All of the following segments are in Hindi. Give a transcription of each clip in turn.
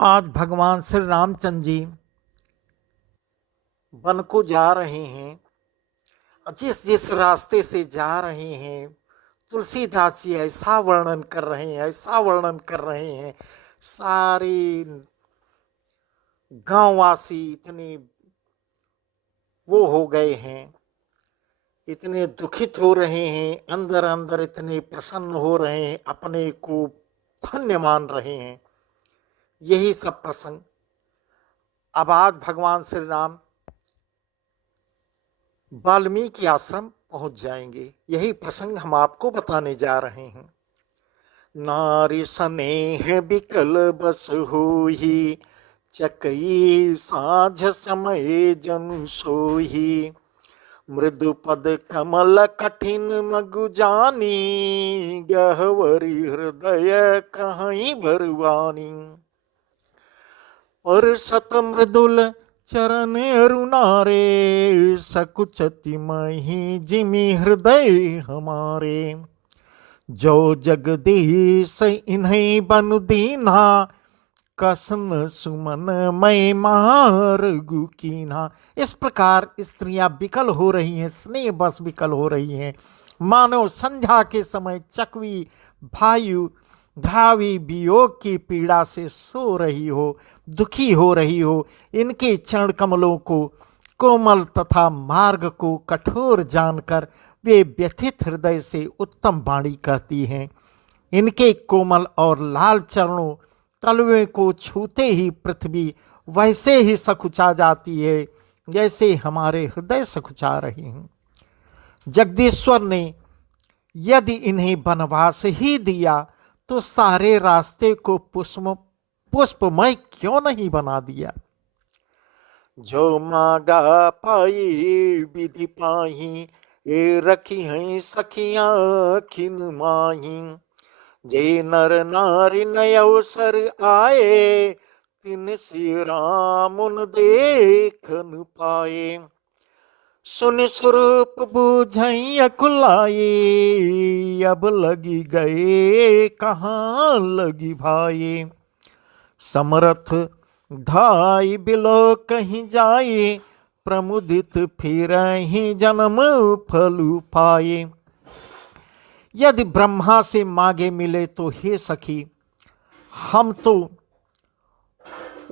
आज भगवान श्री रामचंद्र जी वन को जा रहे हैं। जिस जिस रास्ते से जा रहे हैं, तुलसीदास जी ऐसा वर्णन कर रहे हैं, ऐसा वर्णन कर रहे हैं। सारे गांववासी इतने वो हो गए हैं, इतने दुखित हो रहे हैं, अंदर अंदर इतने प्रसन्न हो रहे हैं, अपने को धन्य मान रहे हैं। यही सब प्रसंग अब आज भगवान श्री राम वाल्मीकि आश्रम पहुंच जाएंगे। यही प्रसंग हम आपको बताने जा रहे हैं। नारी स्नेह बिकल बस होही, चकई साझ समय जनु सोही। मृदु पद कमल कठिन मगु जानी, गहवरी हृदय कहीं भरवानी। और सत मृदुल चरण अरुणारे, सकुचति मही जिमि हृदय हमारे। जो जगदीश इन्हीं बनु दीन्हा, कसन सुमन मय मार्गु कीन्हा। इस प्रकार स्त्रियां विकल हो रही हैं, स्नेह बस विकल हो रही हैं, मानो संध्या के समय चकवी भायु धावी वियोग की पीड़ा से सो रही हो, दुखी हो रही हो। इनके चरण कमलों को कोमल तथा मार्ग को कठोर जानकर वे व्यथित हृदय से उत्तम वाणी कहती हैं। इनके कोमल और लाल चरणों तलवे को छूते ही पृथ्वी वैसे ही सकुचा जाती है, जैसे हमारे हृदय सकुचा रहे हैं। जगदीश्वर ने यदि इन्हें वनवास ही दिया तो सारे रास्ते को पुष्पमय क्यों नहीं बना दिया। जो मागा पाई विधि पाही, ये रखी हैं सखियां खिन माही। जे नर नारी नय अवसर आए, तिन श्री राम उन देखन पाए। सुन स्वरूप बुझई अकुलाए, अब लगी गए कहाँ लगी भाई। समरथ धाई बिलो कहीं जाए, प्रमुदित फिर ही जन्म फलु पाए। यदि ब्रह्मा से मांगे मिले तो हे सखी, हम तो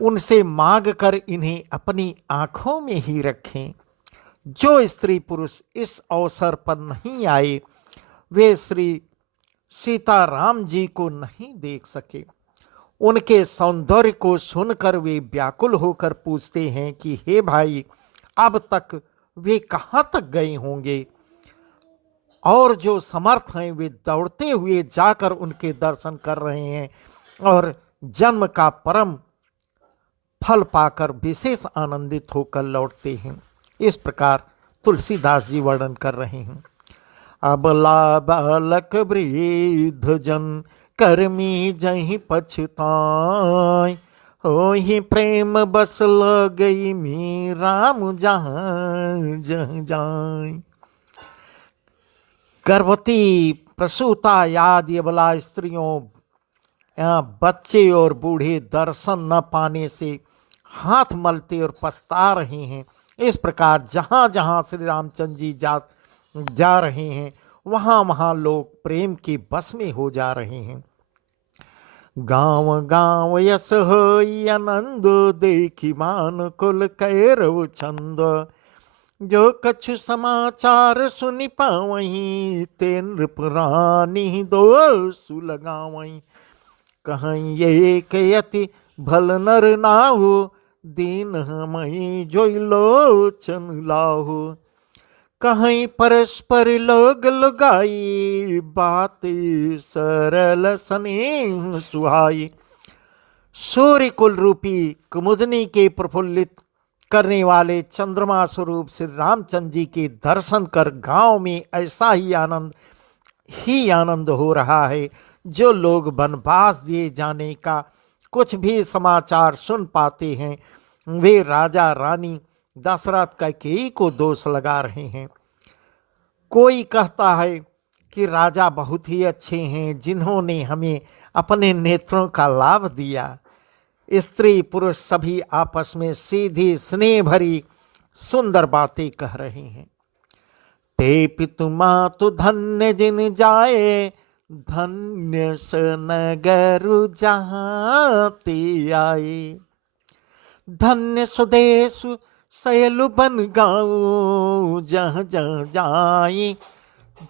उनसे मांग कर इन्हें अपनी आंखों में ही रखें। जो स्त्री पुरुष इस अवसर पर नहीं आए, वे श्री सीताराम जी को नहीं देख सके। उनके सौंदर्य को सुनकर वे व्याकुल होकर पूछते हैं कि हे भाई, अब तक वे कहाँ तक गए होंगे। और जो समर्थ हैं वे दौड़ते हुए जाकर उनके दर्शन कर रहे हैं और जन्म का परम फल पाकर विशेष आनंदित होकर लौटते हैं। इस प्रकार तुलसीदास जी वर्णन कर रहे हैं। अबला बालक वृद्ध जन, कर्मी जहि पछताय। हो ही प्रेम बस गई मी, राम जहाँ जहाँ जाय। गर्भवती, प्रसूता आदि अबला स्त्रियों, बच्चे और बूढ़े दर्शन न पाने से हाथ मलते और पछता रहे हैं। इस प्रकार जहाँ जहाँ श्री रामचंद्र जी जा रहे हैं, वहाँ वहाँ लोग प्रेम के बस में हो जा रहे हैं। गाँव गाँव यस होई आनंद, देखी मान कुल कैरव छंद। जो कछु समाचार सुनि पावहीं, ते नृपरानी दो सुलगावहीं। कहीं ये के अति भल नर नाहु, दीन हमई जो लोचन लाहु। कहीं परस्पर लोग लगाई, बात सरल स्नेह सुहाई। सूर्य कुल रूपी कुमुदनी के प्रफुल्लित करने वाले चंद्रमा स्वरूप श्री रामचंद्र जी के दर्शन कर गांव में ऐसा ही आनंद हो रहा है। जो लोग वनवास दिए जाने का कुछ भी समाचार सुन पाते हैं, वे राजा रानी दशरथ कैकेयी को दोष लगा रहे हैं। कोई कहता है कि राजा बहुत ही अच्छे हैं, जिन्होंने हमें अपने नेत्रों का लाभ दिया। स्त्री पुरुष सभी आपस में सीधी स्नेह भरी सुंदर बातें कह रहे हैं। ते पितु मातु धन्य जिन जाए, धन्य स नगरु जहाँ ते आए। धन्य स्वदेशु सयलु बन गाऊं, जहाँ जहाँ जाई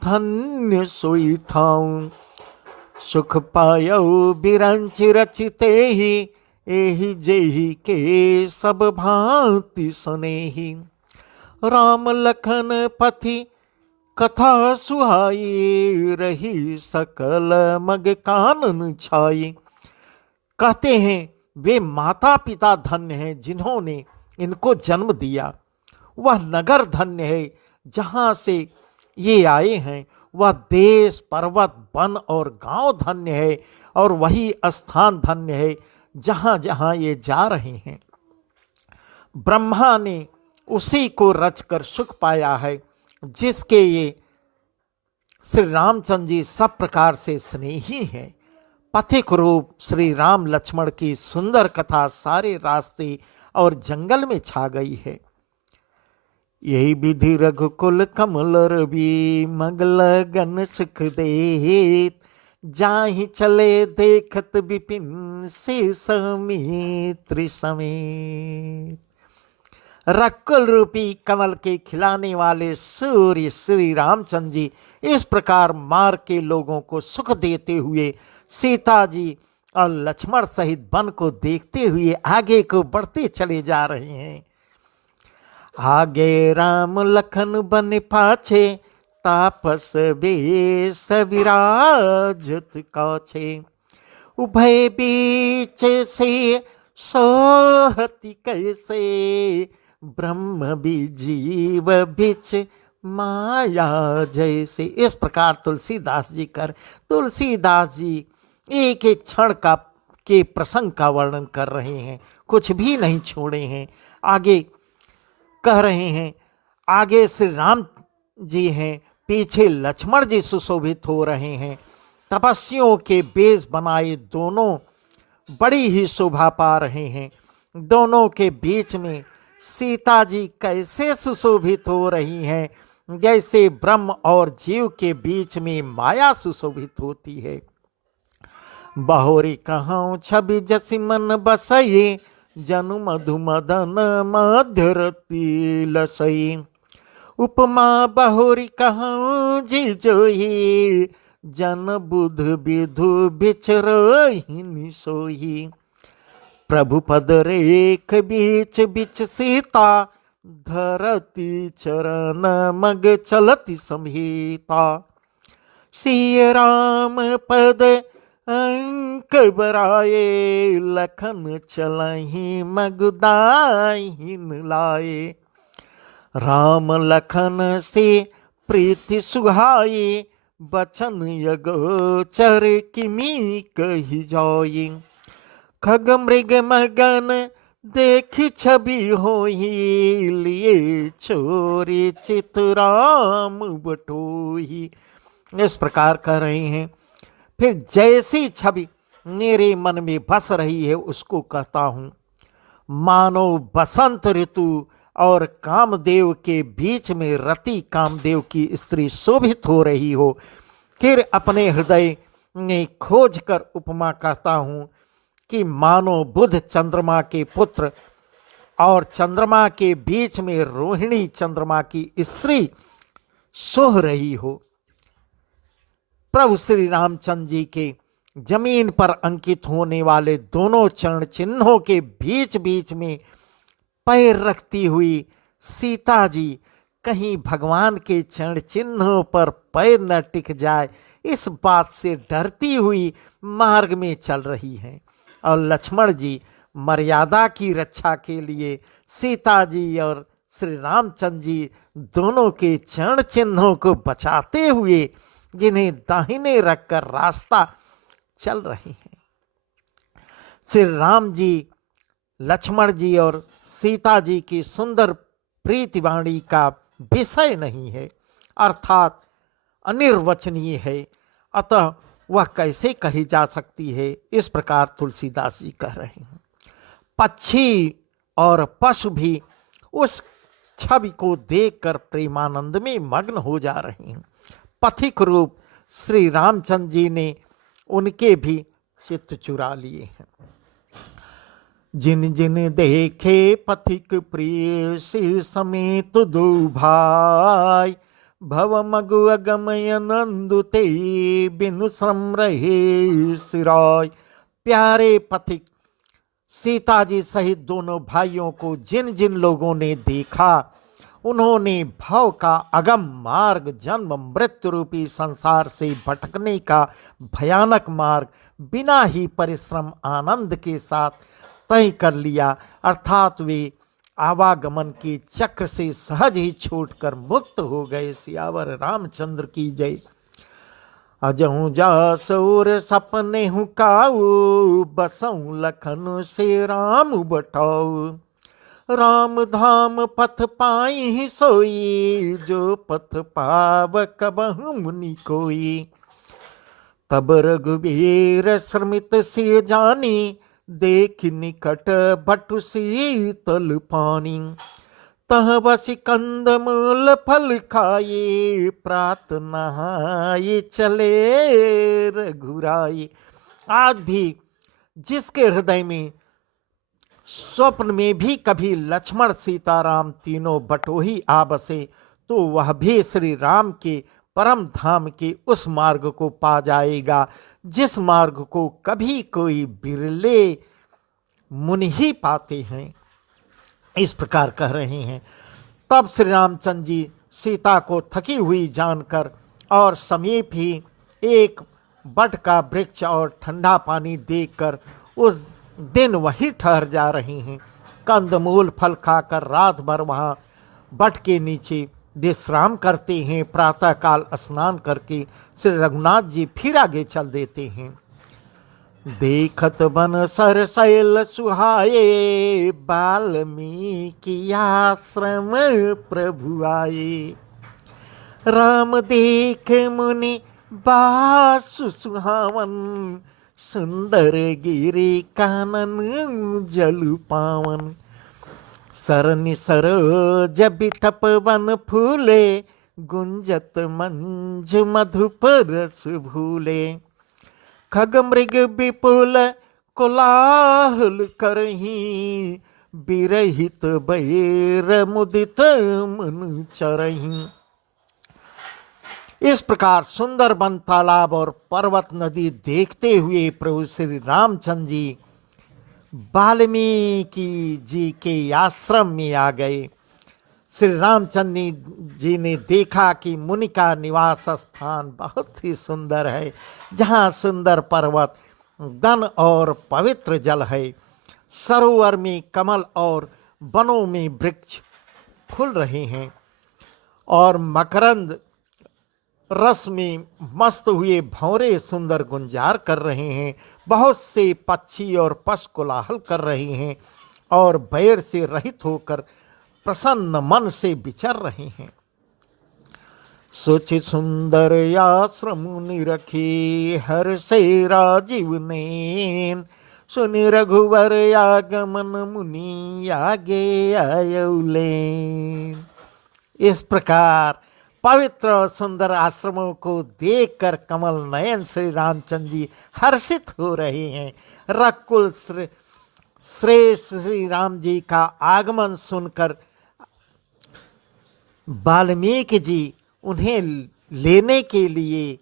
धन्य सोई ठाऊं। सुख पायऊ बिरंच रचिते ही, एहि जेहि के सब भांति सुनेहि। राम लखन पथि कथा सुहाई, रही सकल मग कानन छाई। कहते हैं वे माता पिता धन्य हैं जिन्होंने इनको जन्म दिया। वह नगर धन्य है जहाँ से ये आए हैं। वह देश पर्वत वन और गांव धन्य है, और वही स्थान धन्य है जहाँ जहाँ ये जा रहे हैं। ब्रह्मा ने उसी को रचकर सुख पाया है जिसके ये श्री रामचंद्र जी सब प्रकार से स्नेही हैं। पथिक रूप श्री राम लक्ष्मण की सुंदर कथा सारे रास्ते और जंगल में छा गई है। यही विधि रघुकुल कमल रवि, मगल गन सुख देत। जाहि चले देखत विपिन, से समित्र समेत। रकुल रूपी कमल के खिलाने वाले सूर्य श्री रामचंद्र जी इस प्रकार मार के लोगों को सुख देते हुए सीता जी और लक्ष्मण सहित वन को देखते हुए आगे को बढ़ते चले जा रहे हैं। आगे राम लखन बन पाछे, तापस बेश विराजत काछे। उभय बीच से सोहति कैसे, ब्रह्म भी जीव बिच माया जैसे। इस प्रकार तुलसीदास जी एक एक क्षण का के प्रसंग का वर्णन कर रहे हैं, कुछ भी नहीं छोड़े हैं। आगे कह रहे हैं, आगे श्री राम जी हैं, पीछे लक्ष्मण जी सुशोभित हो रहे हैं। तपस्वियों के बेश बनाए दोनों बड़ी ही शोभा पा रहे हैं। दोनों के बीच में सीता जी कैसे सुशोभित हो रही हैं, जैसे ब्रह्म और जीव के बीच में माया सुशोभित होती है। बहुरी कहूँ छवि जसि मन बसई, जनु मधु मदन मध्यरती लसई। उपमा बहुरी कहूँ जी जोही, जन बुध विधु बिचरहि सोही। प्रभु पद रेख बीच बिच सीता, धरती चरण मग चलती संहिता। सिय राम पद अंक बराए, लखन चलहि मगुदाहिन लाए। राम लखन से प्रीति सुहाई, बचन यगोचर किमी कही जाई। खग मृग मगन देखी छवि होई, लिए छोरी चित राम बटोही। इस प्रकार कह रहे हैं। फिर जैसी छवि मेरे मन में बस रही है उसको कहता हूँ। मानो बसंत ऋतु और कामदेव के बीच में रति कामदेव की स्त्री शोभित हो रही हो। फिर अपने हृदय में खोज कर उपमा कहता हूँ कि मानो बुध चंद्रमा के पुत्र और चंद्रमा के बीच में रोहिणी चंद्रमा की स्त्री सोह रही हो। प्रभु श्री रामचंद्र जी के जमीन पर अंकित होने वाले दोनों चरण चिन्हों के बीच बीच में पैर रखती हुई सीता जी कहीं भगवान के चरण चिन्हों पर पैर न टिक जाए, इस बात से डरती हुई मार्ग में चल रही हैं। और लक्ष्मण जी मर्यादा की रक्षा के लिए सीता जी और श्री रामचंद्र जी दोनों के चरण चिन्हों को बचाते हुए जिन्हें दाहिने रखकर रास्ता चल रहे हैं। श्री राम जी, लक्ष्मण जी और सीता जी की सुंदर प्रीतिवाणी का विषय नहीं है, अर्थात अनिर्वचनीय है, अतः वह कैसे कही जा सकती है। इस प्रकार तुलसीदास जी कह रहे हैं। पक्षी और पशु भी उस छवि को देखकर प्रेमानंद में मग्न हो जा रहे हैं। पथिक रूप श्री रामचंद्र जी ने उनके भी चित्त चुरा लिए हैं। जिन जिन देखे पथिक प्रिय से समेत दो भाई, भव मगु अगमय नंदु ते बिनु श्रम रहे सिराय। प्यारे पथिक सीता जी सहित दोनों भाइयों को जिन जिन लोगों ने देखा, उन्होंने भव का अगम मार्ग, जन्म मृत्यु रूपी संसार से भटकने का भयानक मार्ग बिना ही परिश्रम आनंद के साथ तय कर लिया, अर्थात वे आवागमन के चक्र से सहज ही छूटकर मुक्त हो गए। सियावर रामचंद्र की जय। अजहूँ जासुर सपने हूँ काऊ, बसऊँ लखन से राम बटाऊ। राम धाम पथ पाई ही सोई, जो पथ पाव कबहु मुनि कोई। तब रघुवीर श्रमित से जानी, देख निकट बटु शीतल पानी। तह बसी कंद मूल फल खाए, प्रात नहाए चले रघुराई। आज भी जिसके हृदय में स्वप्न में भी कभी लक्ष्मण सीताराम तीनों बटोही आ बसे, तो वह भी श्री राम के परम धाम के उस मार्ग को पा जाएगा, जिस मार्ग को कभी कोई बिरले मुनि ही पाते हैं। इस प्रकार कह रहे हैं। तब श्री रामचंद्र जी सीता को थकी हुई जानकर और समीप ही एक बट का वृक्ष और ठंडा पानी देखकर उस दिन वहीं ठहर जा रही हैं। कंदमूल फल खाकर रात भर वहाँ बट के नीचे विश्राम करते हैं। प्रातःकाल स्नान करके श्री रघुनाथ जी फिर आगे चल देते हैं। देखत बन सर शैल सुहाए, वाल्मीकि आश्रम प्रभु आए। राम देख मुनि बासु सुहावन, सुंदर गिरि कानन जलु पावन। सरनि सरोज बिटप वन फूले, गुंजत मंजु मधुप रस भूले। खग मृग विपुल कोलाहल करही, बिरहित बैर मुदित मन चरही। इस प्रकार सुंदर वन, तालाब और पर्वत नदी देखते हुए प्रभु श्री रामचंद्र जी वाल्मीकि जी के आश्रम में आ गए। श्री रामचंद्र जी ने देखा कि मुनि का निवास स्थान बहुत ही सुंदर है, जहाँ सुंदर पर्वत, वन और पवित्र जल है। सरोवर में कमल और वनों में वृक्ष फूल रहे हैं और मकरंद रस में मस्त हुए भंवरे सुंदर गुंजार कर रहे हैं। बहुत से पक्षी और पशु कोलाहल कर रहे हैं और बैर से रहित होकर प्रसन्न मन से विचर रहे हैं। सोचि सुंदर आश्रम निरखी, हर से राजीव नैन। सुनि रघुवर आगमन, मुनि आगे आयौलेन। इस प्रकार पवित्र और सुंदर आश्रमों को देखकर कमल नयन श्री रामचंद्र जी हर्षित हो रहे हैं। रकुल श्रेष्ठ श्री राम जी का आगमन सुनकर वाल्मीकि जी उन्हें लेने के लिए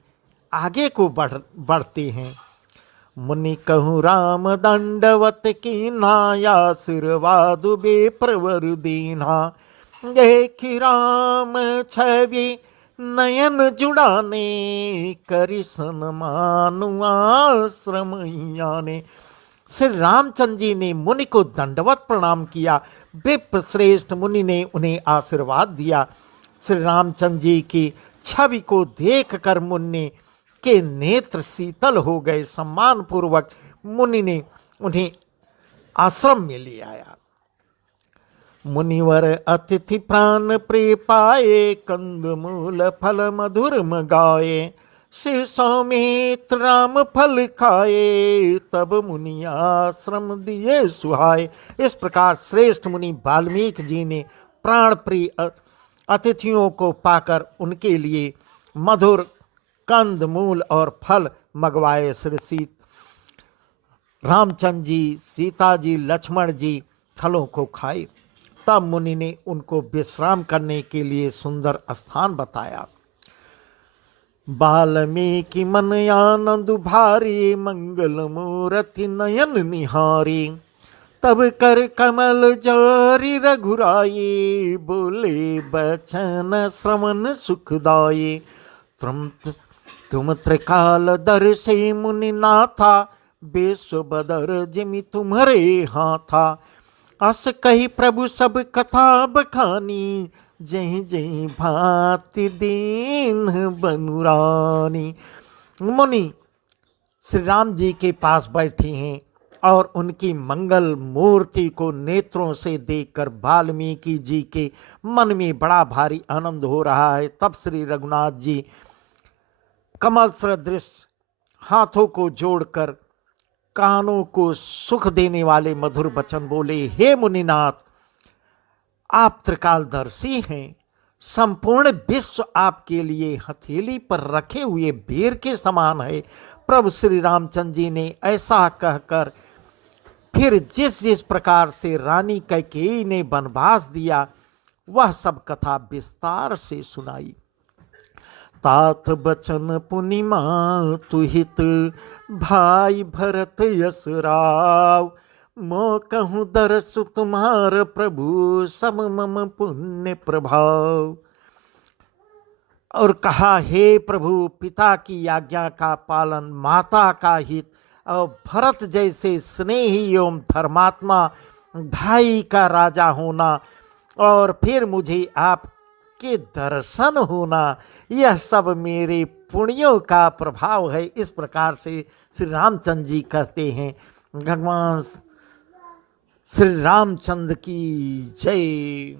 आगे को बढ़ते हैं। मुनि कहूँ राम दंडवत की नाया, आशीर्वाद बेप्रवर दीना। देखी राम छवि नयन जुड़ाने, करि सन्मानु आश्रम आने। श्री रामचंद्र जी ने मुनि को दंडवत प्रणाम किया। विप्र श्रेष्ठ मुनि ने उन्हें आशीर्वाद दिया। श्री रामचंद्र जी की छवि को देखकर मुनि के नेत्र शीतल हो गए। सम्मान पूर्वक मुनि ने उन्हें आश्रम में ले आया। मुनिवर अतिथि प्राण प्रिय पाए, कंद मूल फल मधुर गाए। से सौमित्र राम फल खाए, तब मुनि आश्रम दिए सुहाए। इस प्रकार श्रेष्ठ मुनि वाल्मीकि जी ने प्राण प्रिय अतिथियों को पाकर उनके लिए मधुर कंद मूल और फल मंगवाए। श्री रामचंद्र जी, सीता जी, लक्ष्मण जी फलों को खाए। तब मुनि ने उनको विश्राम करने के लिए सुंदर स्थान बताया। वाल्मीकि मन आनंद भारी, मंगल मूर्ति नयन निहारी। तब कर कमल जारी रघुराई, बोले बचन श्रवण सुखदाई। तुम त्रिकाल दर्शे मुनि नाथा, विश्व बदर जिमि तुम्हारे हाथा। अस कही प्रभु सब कथा बखानी, जय जय भांति दीन बनुरानी। मुनि श्री राम जी के पास बैठे हैं और उनकी मंगल मूर्ति को नेत्रों से देखकर वाल्मीकि जी के मन में बड़ा भारी आनंद हो रहा है। तब श्री रघुनाथ जी कमल सदृश हाथों को जोड़कर कानों को सुख देने वाले मधुर वचन बोले। हे मुनिनाथ, आप त्रिकालदर्शी हैं, संपूर्ण विश्व आपके लिए हथेली पर रखे हुए बेर के समान है। प्रभु श्री रामचंद्र जी ने ऐसा कहकर फिर जिस जिस प्रकार से रानी कैकेयी ने वनवास दिया वह सब कथा विस्तार से सुनाई। तात बचन पुनिमा तुहित, भाई भरत यस राव। मो कहूँ दरस तुम्हार प्रभु, सब मम पुण्य प्रभाव। और कहा, हे प्रभु, पिता की आज्ञा का पालन, माता का हित और भरत जैसे स्नेही एवं धर्मात्मा भाई का राजा होना और फिर मुझे आपके दर्शन होना, यह सब मेरे पुण्यों का प्रभाव है। इस प्रकार से श्री रामचंद्र जी कहते हैं। भगवान श्री रामचंद्र की जय।